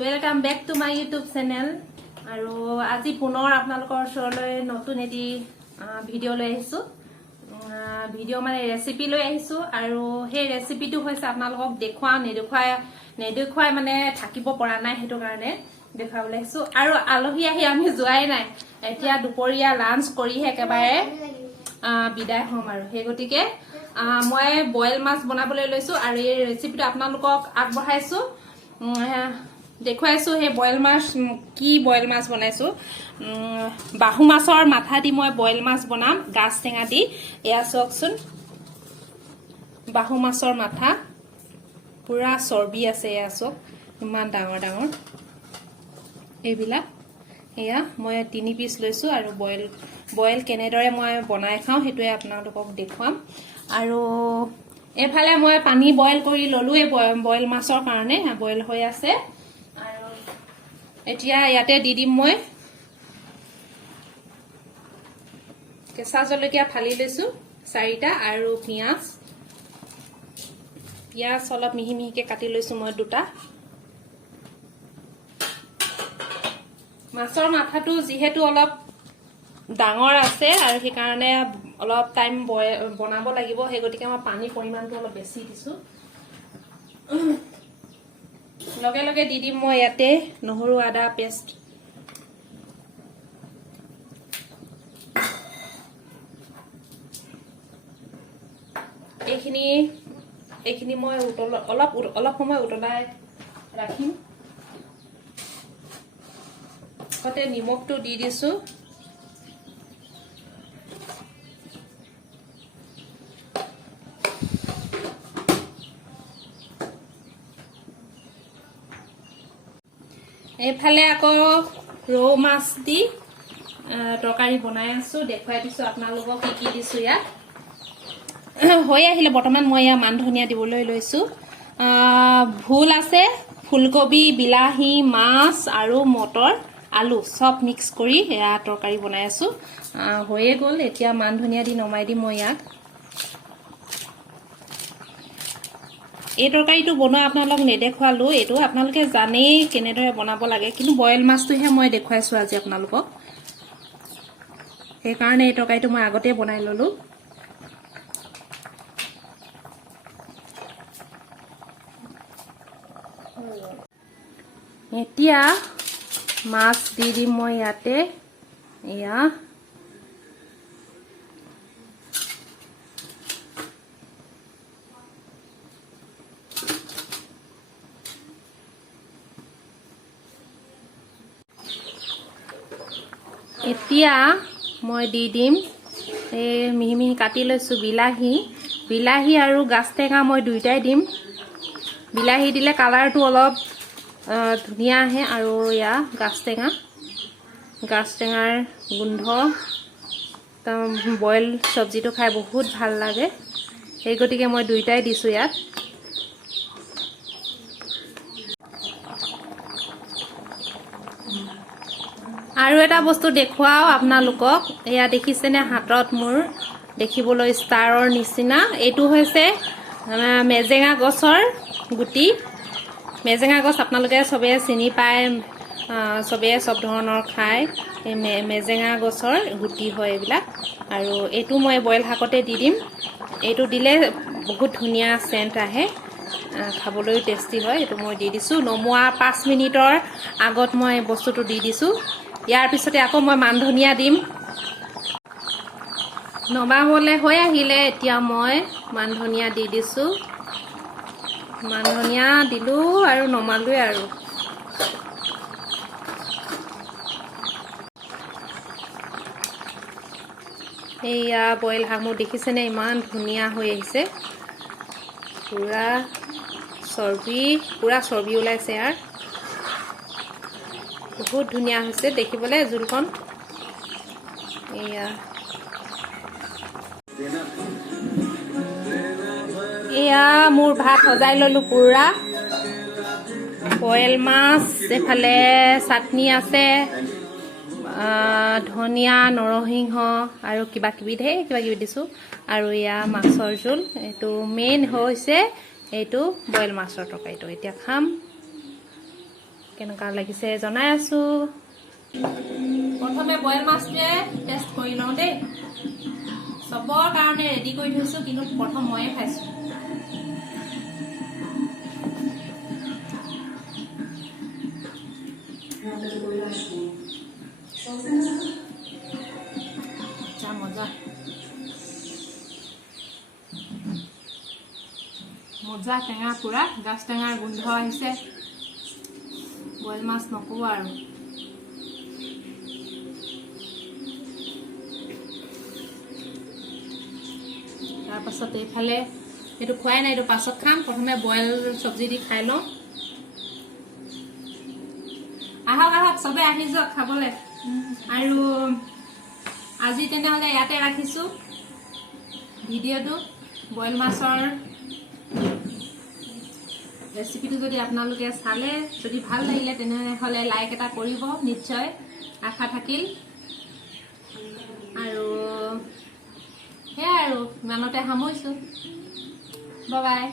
Welcome back to my YouTube channel আৰু আজি পুনৰ আপোনালোকৰ ওচৰলৈ নতুন এটি ভিডিঅ' লৈ আহিছো ভিডিঅ' মানে ৰেচিপি লৈ আহিছো আৰু সেই ৰেচিপিটো হৈছে আপোনালোকক নেদেখুৱাই মানে থাকিব পৰা নাই হেতু কাৰণে দেখাবলৈ আহিছো আৰু আলহী আহি আমি যোৱাই নাই এতিয়া দুপৰীয়া লাঞ্চ কৰিহে একেবাৰে বিদায় হ'ম আৰু সেই গতিকে মই বইল মাছ বনাবলৈ লৈছো আৰু এই ৰেচিপিটো আপোনালোকক আগবঢ়াইছো দেখুৱাইছো হে বইল মাছ কি বইল মাছ বনাইছো বাহু মাছৰ মাথা দি মই বইল মাছ বনাম গাছ টেঙা দি এয়া চকচোন বাহু মাছৰ মাথা পুৰা চৰ্বি আছে এয়া চক ইমান ডাঙৰ ডাঙৰ এইবিলাক এয়া মই 3 পিস লৈছো আৰু বইল কেনেদৰে মই বনাই খাও হেতুৱে আপোনালোকক দেখুৱাম আৰু এফালে মই পানী বইল কৰি ললো এই বইল মাছৰ কাৰণে বইল হৈ আছে আৰু এতিয়া ইয়াতে দি দিম মই কেঁচা জলকীয়া ফালি লৈছো 4টা আৰু পিয়াজ অলপ মিহি মিহিকে কাটি লৈছো মই 2টা মাছৰ মাথাটো যিহেতু অলপ ডাঙৰ আছে আৰু সেই কাৰণে অলপ টাইম বনাব লাগিব হে গতিকে মই পানী পৰিমাণটো অলপ বেছি দিছো লগে লগে দি দিম মই ইয়াতে নহৰু আদা পেষ্ট এইখিনি মই অলপ সময় উতলাই ৰাখিম কতে নিমখটো দি দিছো এইফালে আকৌ ৰৌ মাছ দি তৰকাৰী বনাই আছো দেখুৱাই দিছো আপোনালোকক কি দিছো ইয়াত হৈ আহিলে বৰ্তমান মই ইয়া মান ধনিয়া দিবলৈ লৈছো ভুল আছে ফুলকবি বিলাহী মাছ আৰু মটৰ আলু সব মিক্স কৰি এয়া তৰকাৰী বনাই আছো হৈয়ে গ'ল এতিয়া মান ধনিয়া দি নমাই দিম মই ইয়াক এই তৰকাৰীটো বনোৱা আপোনালোক নেদেখুৱালো এটো আপোনালোকে জানেই কেনেদৰে বনাব লাগে কিন্তু বইল মাছটোহে মই দেখুৱাইছো আজি আপোনালোকক সেই কাৰণে এই তৰকাৰীটো মই আগতে বনাই ললো এতিয়া মাছ দি দিম মই ইয়াতে এয়া এতিয়া মই দি দিম এই মিহি মিহি কাটি লৈছো বিলাহী আৰু গাছ টেঙা মই দুইটাই দিম বিলাহী দিলে কালাৰটো অলপ ধুনিয়া আহে আৰু ইয়া গাছ টেঙাৰ গোন্ধ বইল সবজিটো খাই বহুত ভাল লাগে এই গতিকে মই দুইটাই দিছো ইয়াত আৰু এটা বস্তু দেখুৱাও আপোনালোকক এয়া দেখিছেনে হাতত মোৰ দেখিবলৈ ষ্টাৰৰ নিচিনা এইটো হৈছে মেজেঙা গছৰ গুটি মেজেঙা গছ আপোনালোকে সবে চিনি পায় সবে সব ধৰণৰ খায় এই মেজেঙা গছৰ গুটি হয় এইবিলাক আৰু এইটো মই বইল শাকতে দি দিম এইটো দিলে বহুত ধুনীয়া সেন্ট আহে খাবলৈ টেষ্টি হয় এইটো মই দি দিছো নমোৱা 5 মিনিটৰ আগত মই বস্তুটো দি দিছো ইয়াৰ পিছতে আকৌ মই মান ধনিয়া দিম নমাবলে হৈ আহিলে এতিয়া মই মান ধনিয়া দি দিছো মান ধনিয়া দিলো আৰু নমালোৱে আৰু এইয়া বইল শাকমু দেখিছেনে ইমান ধুনীয়া হৈ আহিছে পুৰা চৰ্বি ওলাইছে আৰু বহুত ধুনীয়া হৈছে দেখিবলৈ জোলখন এয়া মোৰ ভাত সজাই ললো পুৰা বইল মাছ এফালে চাটনি আছে ধনিয়া নৰসিংহ আৰু কিবা কিবি দিছো আৰু ইয়া মাছৰ জোল এইটো মেইন হৈছে এইটো বইল মাছৰ তৰকাৰীটো এতিয়া খাম কেনেকুৱা লাগিছে জনাই আছো। প্ৰথমে বইল মাছটোৱে টেষ্ট কৰি লওঁ দেই। চবৰ কাৰণে ৰেডি কৰি থৈছো, কিন্তু প্ৰথম ময়ে খাইছো। মজা মজা টেঙা, পুৰা গাছ টেঙাৰ গোন্ধ আহিছে। বইল মাছ নকব আৰু। তাৰপাছত এইফালে এইটো খোৱাই নাই, এইটো পাছত খাম। প্ৰথমে বইল চব্জি দি খাই লওঁ। আহক আহক চবে আহি যাওক খাবলৈ। আৰু আজি তেনেহ'লে ইয়াতে ৰাখিছো ভিডিঅ'টো। বইল মাছৰ ৰেচিপিটো যদি আপোনালোকে চালে, যদি ভাল লাগিলে তেনেহ'লে লাইক এটা কৰিব নিশ্চয়, আশা থাকিল। আৰু সেয়াই আৰু ইমানতে সামৰিছো। Bye bye.